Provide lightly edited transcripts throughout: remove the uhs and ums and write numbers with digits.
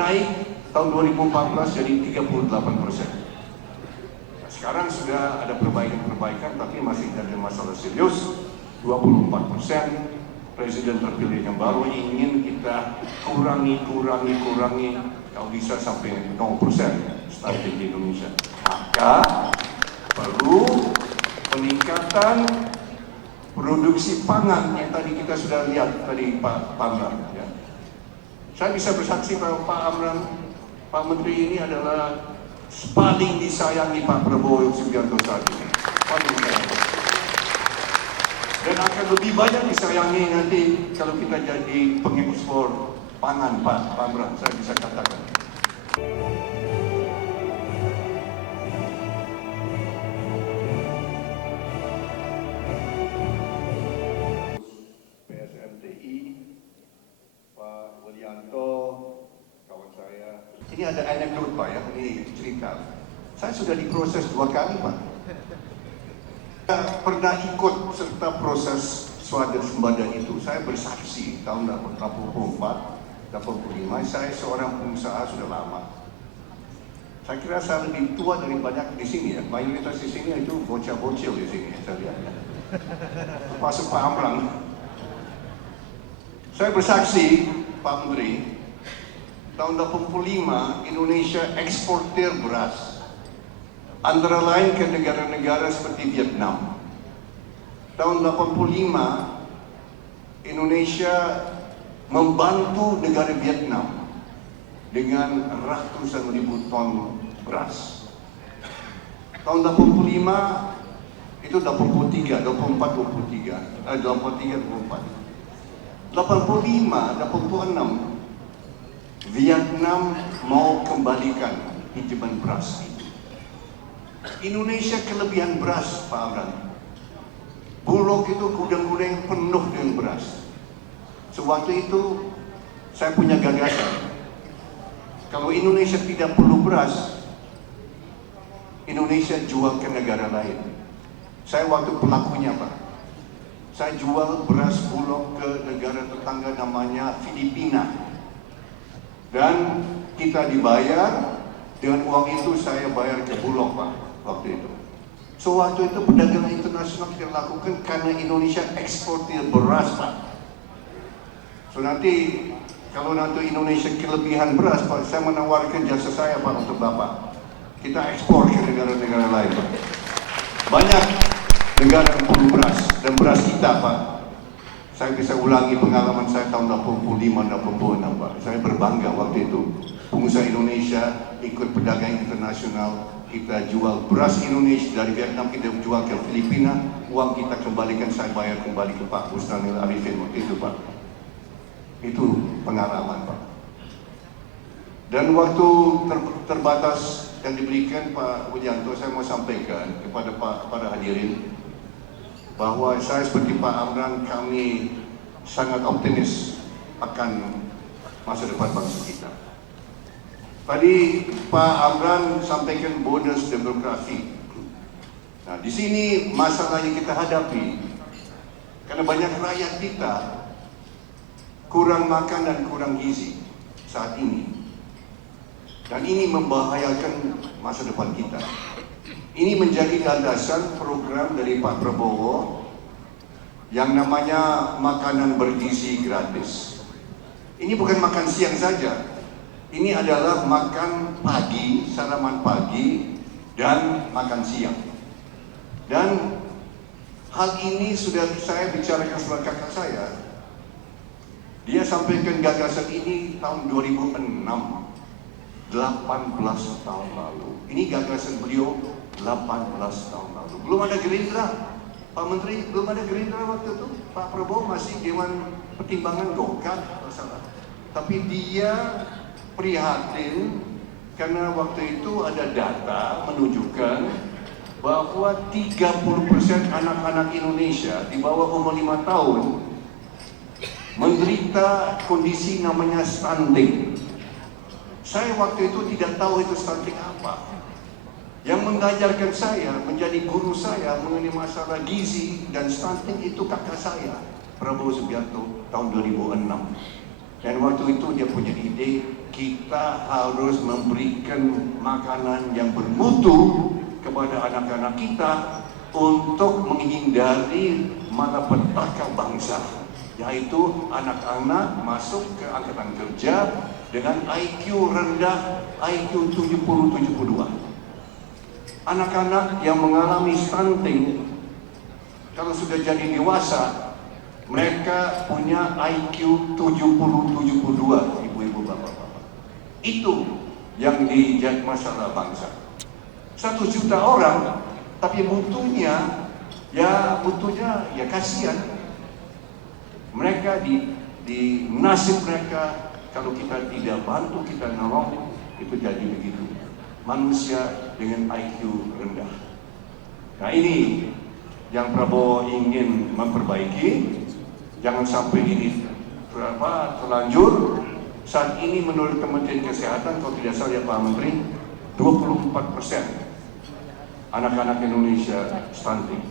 naik tahun 2014 jadi 38%. Sekarang sudah ada perbaikan-perbaikan, tapi masih ada masalah serius. 24%. Presiden terpilih yang baru ingin kita kurangi, kalau bisa sampai 0% stunting di Indonesia. Maka perlu peningkatan produksi pangan yang tadi kita sudah lihat tadi Pak Amran. Ya. Saya bisa bersaksi bahwa Pak Amran, Pak Menteri ini adalah paling disayangi Pak Prabowo Subianto saat ini. Paling disayangi. Dan akan lebih banyak disayangi nanti kalau kita jadi pengekspor pangan Pak Amran, saya bisa katakan. PSMTI, Pak Widianto, kawan saya. Ini ada anekdot Pak ya, ini cerita. Saya sudah diproses 2 kali Pak. Saya pernah ikut serta proses swadaya sembada itu. Saya bersaksi tahun 84, 85. Saya seorang pengusaha sudah lama. Saya kira saya lebih tua dari banyak di sini ya. Mayoritas di sini itu bocah-bocil di sini saya lihat. Termasuk Pak Amran. Saya bersaksi Pak Menteri, tahun 85 Indonesia eksportir beras. Antara lain ke negara-negara seperti Vietnam. Tahun 85, Indonesia membantu negara Vietnam dengan ratusan ribu ton beras. Tahun 85, itu 83, 84, 24. 85, 86, Vietnam mau kembalikan pinjaman beras. Indonesia kelebihan beras, Pak Amran. Bulog itu gudang-gudang penuh dengan beras. Sewaktu itu saya punya gagasan. Kalau Indonesia tidak perlu beras, Indonesia jual ke negara lain. Saya waktu pelakunya Pak. Saya jual beras Bulog ke negara tetangga namanya Filipina. Dan kita dibayar, dengan uang itu saya bayar ke Bulog Pak. Waktu itu. So waktu itu perdagangan internasional kita lakukan karena Indonesia eksportir beras Pak. So nanti kalau nanti Indonesia kelebihan beras Pak, saya menawarkan jasa saya Pak untuk Bapak. Kita ekspor ke negara-negara lain Pak. Banyak negara yang perlu beras dan beras kita Pak. Saya bisa ulangi pengalaman saya tahun 85-86 Pak. Saya berbangga waktu itu. Pengusaha Indonesia ikut perdagangan internasional. Kita jual beras Indonesia dari Vietnam, kita jual ke Filipina, uang kita kembalikan, saya bayar kembali ke Pak Bustanil Arifin waktu itu Pak. Itu pengalaman Pak. Dan waktu terbatas yang diberikan Pak Widianto, saya mau sampaikan kepada para hadirin bahwa saya seperti Pak Amran, kami sangat optimis akan masa depan bangsa kita. Tadi Pak Amran sampaikan bonus demografi. Nah, di sini masalah yang kita hadapi karena banyak rakyat kita kurang makan dan kurang gizi saat ini. Dan ini membahayakan masa depan kita. Ini menjadi landasan program dari Pak Prabowo yang namanya makanan bergizi gratis. Ini bukan makan siang saja. Ini adalah makan pagi, saraman pagi, dan makan siang. Dan hal ini sudah saya bicarakan sama kakak saya. Dia sampaikan gagasan ini tahun 2006, 18 tahun lalu. Ini gagasan beliau 18 tahun lalu. Belum ada Gerindra, Pak Menteri, belum ada Gerindra waktu itu. Pak Prabowo masih Dewan Pertimbangan Golkar, masalah. Tapi dia prihatin karena waktu itu ada data menunjukkan bahwa 30% anak-anak Indonesia di bawah umur 5 tahun menderita kondisi namanya stunting. Saya waktu itu tidak tahu itu stunting apa. Yang mengajarkan saya, menjadi guru saya mengenai masalah gizi dan stunting itu kakak saya, Prabowo Subianto, tahun 2006. Dan waktu itu dia punya ide, kita harus memberikan makanan yang bermutu kepada anak-anak kita untuk menghindari malapetaka bangsa, yaitu anak-anak masuk ke angkatan kerja dengan IQ rendah, IQ 70-72. Anak-anak yang mengalami stunting, kalau sudah jadi dewasa, mereka punya IQ 70-72, ibu-ibu, bapak-bapak. Itu yang dijadi masalah bangsa. 1 juta orang, tapi mutunya ya kasihan. Mereka di nasib mereka, kalau kita tidak bantu, kita nolong, itu jadi begitu. Manusia dengan IQ rendah. Nah, ini yang Prabowo ingin memperbaiki. Jangan sampai ini terlanjur. Saat ini menurut Kementerian Kesehatan, kalau tidak salah ya Pak Menteri, 24% anak-anak Indonesia stunting.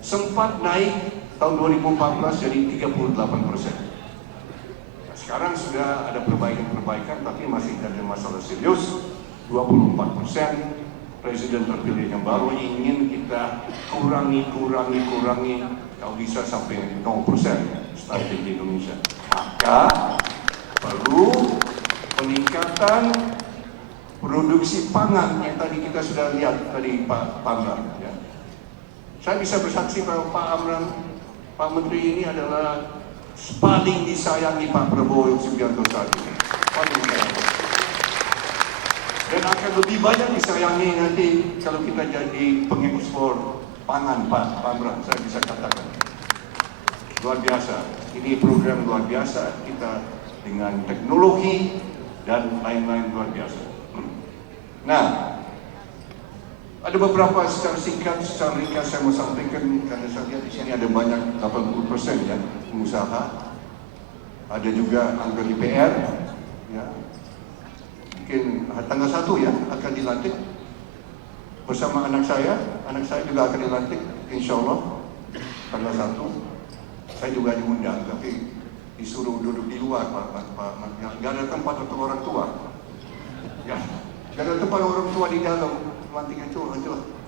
Sempat naik tahun 2014 jadi 38%. Sekarang sudah ada perbaikan, tapi masih ada masalah serius. 24%. Presiden terpilih yang baru ingin kita kurangi, kalau bisa sampai 0% stunting di Indonesia. Maka perlu peningkatan produksi pangan yang tadi kita sudah lihat tadi Pak Amran. Ya. Saya bisa bersaksi bahwa Pak Amran, Pak Menteri ini adalah paling disayangi Pak Prabowo Subianto saat ini. Paling disayangi. Dan akan lebih banyak disayangi nanti kalau kita jadi pengekspor pangan Pak Amran, saya bisa katakan. Luar biasa. Ini program luar biasa, kita dengan teknologi dan lain-lain luar biasa. Nah, ada beberapa secara singkat, secara ringkas saya mau sampaikan, karena saya lihat di sini ada banyak 80% ya pengusaha, ada juga anggota DPR, ya. Mungkin tanggal 1 ya akan dilantik bersama anak saya juga akan dilantik, insya Allah tanggal 1. Saya juga diundang, tapi disuruh duduk di luar, Pak. Gak ada tempat untuk orang tua. Ya. Gak ada tempat orang tua di dalam, pelantikan itu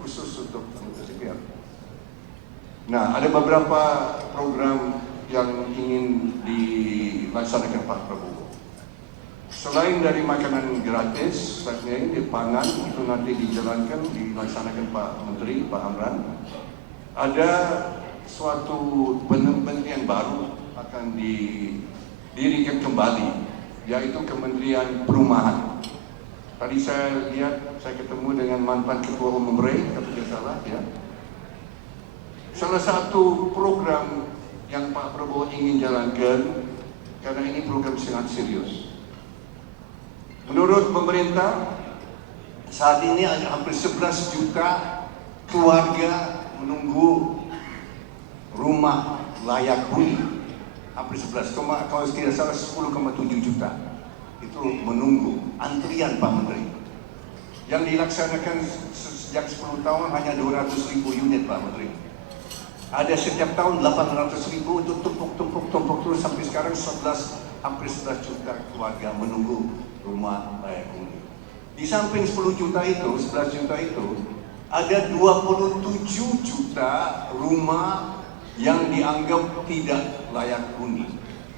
khusus untuk DPR. Nah, ada beberapa program yang ingin dilaksanakan Pak Prabowo. Selain dari makanan gratis, di pangan, itu nanti dilaksanakan Pak Menteri, Pak Amran. Ada suatu kementerian baru akan didirikan kembali, yaitu Kementerian Perumahan. Tadi saya lihat, saya ketemu dengan mantan Ketua Umum REI, kalau tidak salah, ya. Salah satu program yang Pak Prabowo ingin jalankan, karena ini program sangat serius. Menurut pemerintah, saat ini ada hampir 11 juta keluarga menunggu rumah layak huni. Hampir 11, kalau tidak salah 10,7 juta. Itu menunggu antrian Pak Menteri. Yang dilaksanakan sejak 10 tahun hanya 200.000 unit Pak Menteri. Ada setiap tahun 800.000, itu tumpuk terus sampai sekarang hampir 11 juta keluarga menunggu rumah layak huni. Di samping 10 juta itu, 11 juta itu, ada 27 juta rumah yang dianggap tidak layak huni.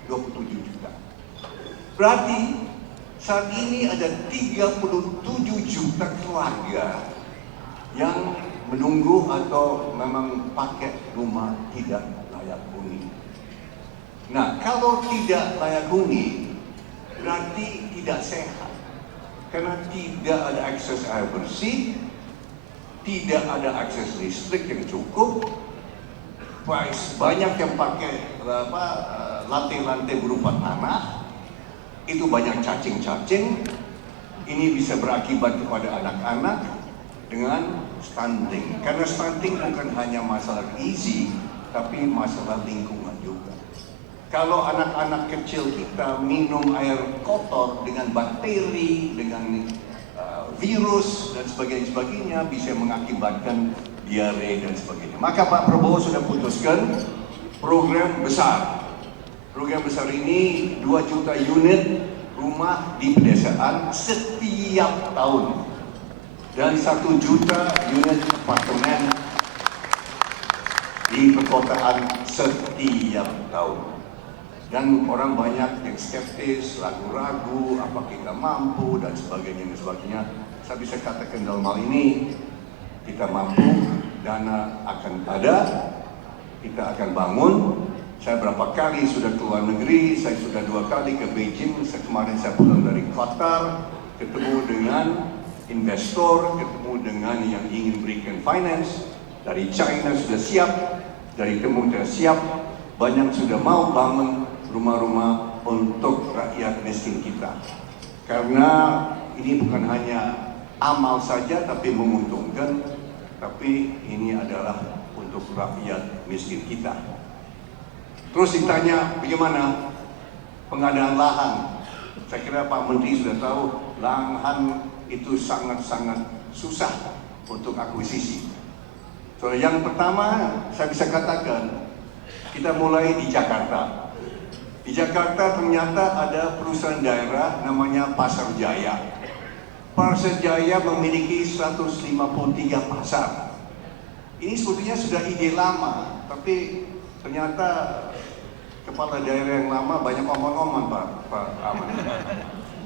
27 juta. Berarti saat ini ada 37 juta keluarga yang menunggu atau memang pakai rumah tidak layak huni. Nah, kalau tidak layak huni berarti tidak sehat, karena tidak ada akses air bersih, tidak ada akses listrik yang cukup, banyak yang pakai lantai-lantai berupa tanah, itu banyak cacing-cacing. Ini bisa berakibat kepada anak-anak dengan stunting, karena stunting bukan hanya masalah gizi, tapi masalah lingkungan juga. Kalau anak-anak kecil kita minum air kotor dengan bakteri, dengan virus dan sebagainya, bisa mengakibatkan diare dan sebagainya. Maka Pak Prabowo sudah putuskan program besar, Program besar ini 2 juta unit rumah di pedesaan setiap tahun dan 1 juta unit apartemen di perkotaan setiap tahun. Dan orang banyak yang skeptis, ragu-ragu, apa kita mampu dan sebagainya dan sebagainya. Saya bisa katakan dalam hal ini kita mampu, dana akan ada, kita akan bangun. Saya berapa kali sudah keluar negeri, saya sudah 2 kali ke Beijing. Kemarin saya pulang dari Qatar, ketemu dengan investor, ketemu dengan yang ingin berikan finance. Dari China sudah siap, dari Timur sudah siap, banyak sudah mau bangun rumah-rumah untuk rakyat miskin kita. Karena ini bukan hanya amal saja tapi menguntungkan, tapi ini adalah untuk rakyat miskin kita. Terus ditanya bagaimana pengadaan lahan. Saya kira Pak Menteri sudah tahu lahan itu sangat-sangat susah untuk akuisisi. So, yang pertama saya bisa katakan kita mulai di Jakarta. Di Jakarta ternyata ada perusahaan daerah namanya Pasar Jaya. Pasar Jaya memiliki 153 pasar. Ini sebetulnya sudah ide lama, tapi ternyata kepala daerah yang lama banyak omong-omong Pak Aman.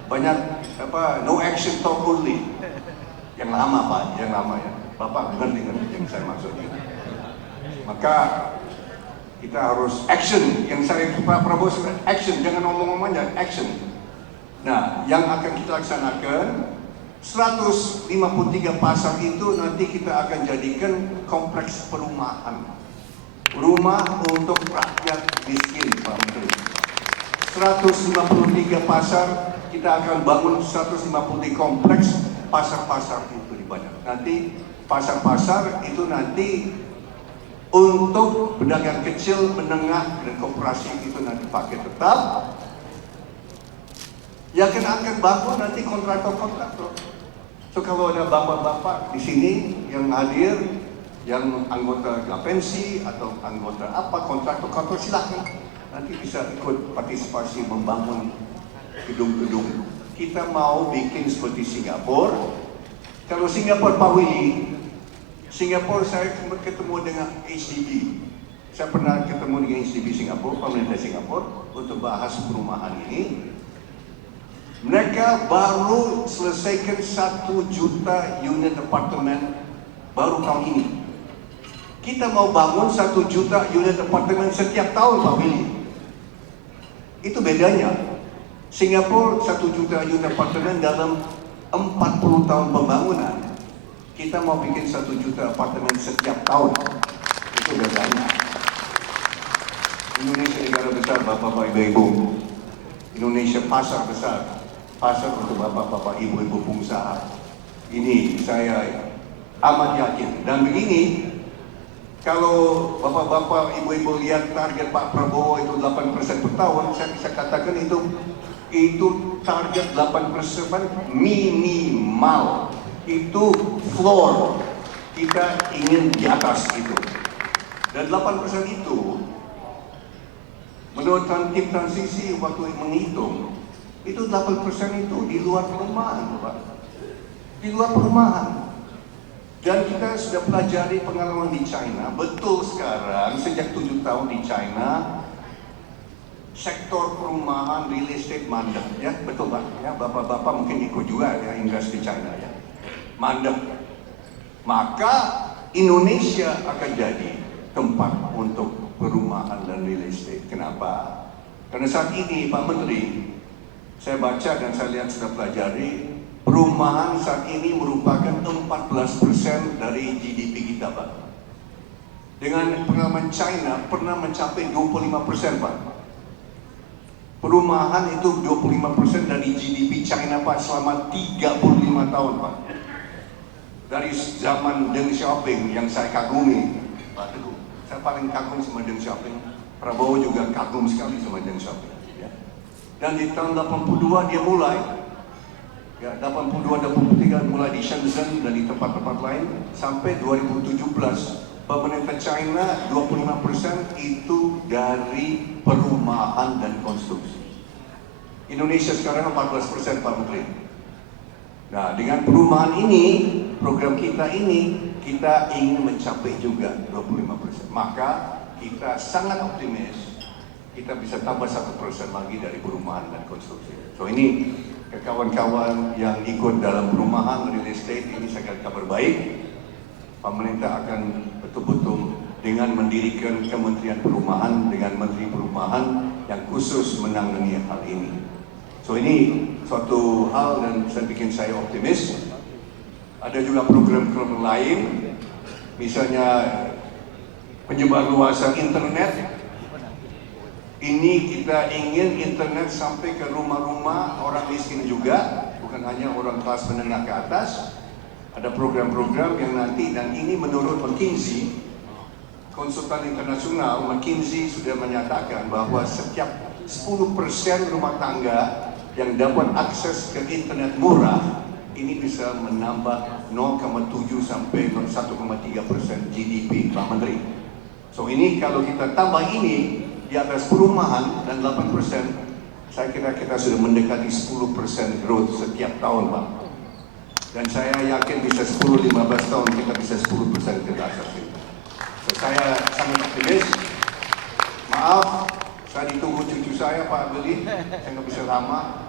Banyak no action talk only. Yang lama Pak, yang lama ya. Bapak ngerti kan yang saya maksudnya. Maka kita harus action. Yang saya Pak Prabowo sudah action, jangan omong-omong aja, action. Nah, yang akan kita laksanakan 153 pasar itu nanti kita akan jadikan kompleks perumahan. Rumah untuk rakyat miskin, Pak Menteri. 153 pasar, kita akan bangun 153 kompleks pasar-pasar itu di banyak. Nanti pasar-pasar itu nanti untuk pedagang kecil, menengah, dan koperasi itu nanti pakai tetap. Yang akan bangun nanti kontraktor-kontraktor. So kalau ada bapak-bapak di sini yang hadir, yang anggota Gapensi atau anggota apa kontraktor silakan nanti bisa ikut partisipasi membangun gedung-gedung. Kita mau bikin seperti Singapura. Kalau Singapura Pak Willy, Singapura saya ketemu dengan HDB. Saya pernah ketemu dengan HDB Singapura, pemerintah Singapura untuk bahas perumahan ini. Mereka baru selesaikan 1 juta unit apartemen baru tahun ini. Kita mau bangun 1 juta unit apartemen setiap tahun Pak Willy. Itu bedanya. Singapura 1 juta unit apartemen dalam 40 tahun pembangunan. Kita mau bikin 1 juta apartemen setiap tahun. Itu bedanya. Indonesia negara besar Bapak-Bapak Ibu-Ibu. Indonesia pasar besar. Pasar untuk bapak-bapak, ibu-ibu pengusaha. Ini saya amat yakin. Dan begini, kalau bapak-bapak, ibu-ibu lihat target Pak Prabowo itu 8% per tahun, saya bisa katakan itu target 8% minimal. Itu floor. Kita ingin di atas itu. Dan 8% itu, menurut tim transisi waktu menghitung, itu 8% itu di luar perumahan, Pak. Di luar perumahan. Dan kita sudah pelajari pengalaman di China. Betul sekarang, sejak 7 tahun di China, sektor perumahan, real estate mandek. Ya, betul Pak. Ya, bapak-bapak mungkin ikut juga ya, invest di China ya. Mandek. Maka Indonesia akan jadi tempat untuk perumahan dan real estate. Kenapa? Karena saat ini Pak Menteri, saya baca dan saya lihat sudah pelajari, perumahan saat ini merupakan 14% dari GDP kita, Pak. Dengan pengalaman China pernah mencapai 25%, Pak. Perumahan itu 25% dari GDP China, Pak, selama 35 tahun, Pak. Dari zaman Deng Xiaoping yang saya kagumi, Pak Teguh. Saya paling kagum sama Deng Xiaoping. Prabowo juga kagum sekali sama Deng Xiaoping. Dan di tahun 82 dia mulai, ya 82-83 mulai di Shenzhen dan di tempat-tempat lain, sampai 2017 pemerintah China 25% itu dari perumahan dan konstruksi. Indonesia sekarang 14%, Pak Menteri. Nah, dengan perumahan ini, program kita ini, kita ingin mencapai juga 25%. Maka kita sangat optimis kita bisa tambah 1% lagi dari perumahan dan konstruksi. So ini ke kawan-kawan yang ikut dalam perumahan real estate ini sangat kabar baik. Pemerintah akan betul-betul dengan mendirikan Kementerian Perumahan dengan Menteri Perumahan yang khusus menangani hal ini. So ini suatu hal dan saya bikin saya optimis. Ada juga program-program lain, misalnya penyebarluasan internet. Ini kita ingin internet sampai ke rumah-rumah orang miskin juga, bukan hanya orang kelas menengah ke atas. Ada program-program yang nanti, dan ini menurut McKinsey, konsultan internasional, McKinsey sudah menyatakan bahwa setiap 10% rumah tangga yang dapat akses ke internet murah, ini bisa menambah 0,7 sampai 1,3% GDP, Pak Menteri. So ini kalau kita tambah ini di atas perumahan dan 8%, saya kira kita sudah mendekati 10% growth setiap tahun, Pak. Dan saya yakin bisa 10-15 tahun kita bisa 10% ke atas. So, saya sangat optimis. Maaf, saya ditunggu cucu saya, Pak Beli, saya nggak bisa lama.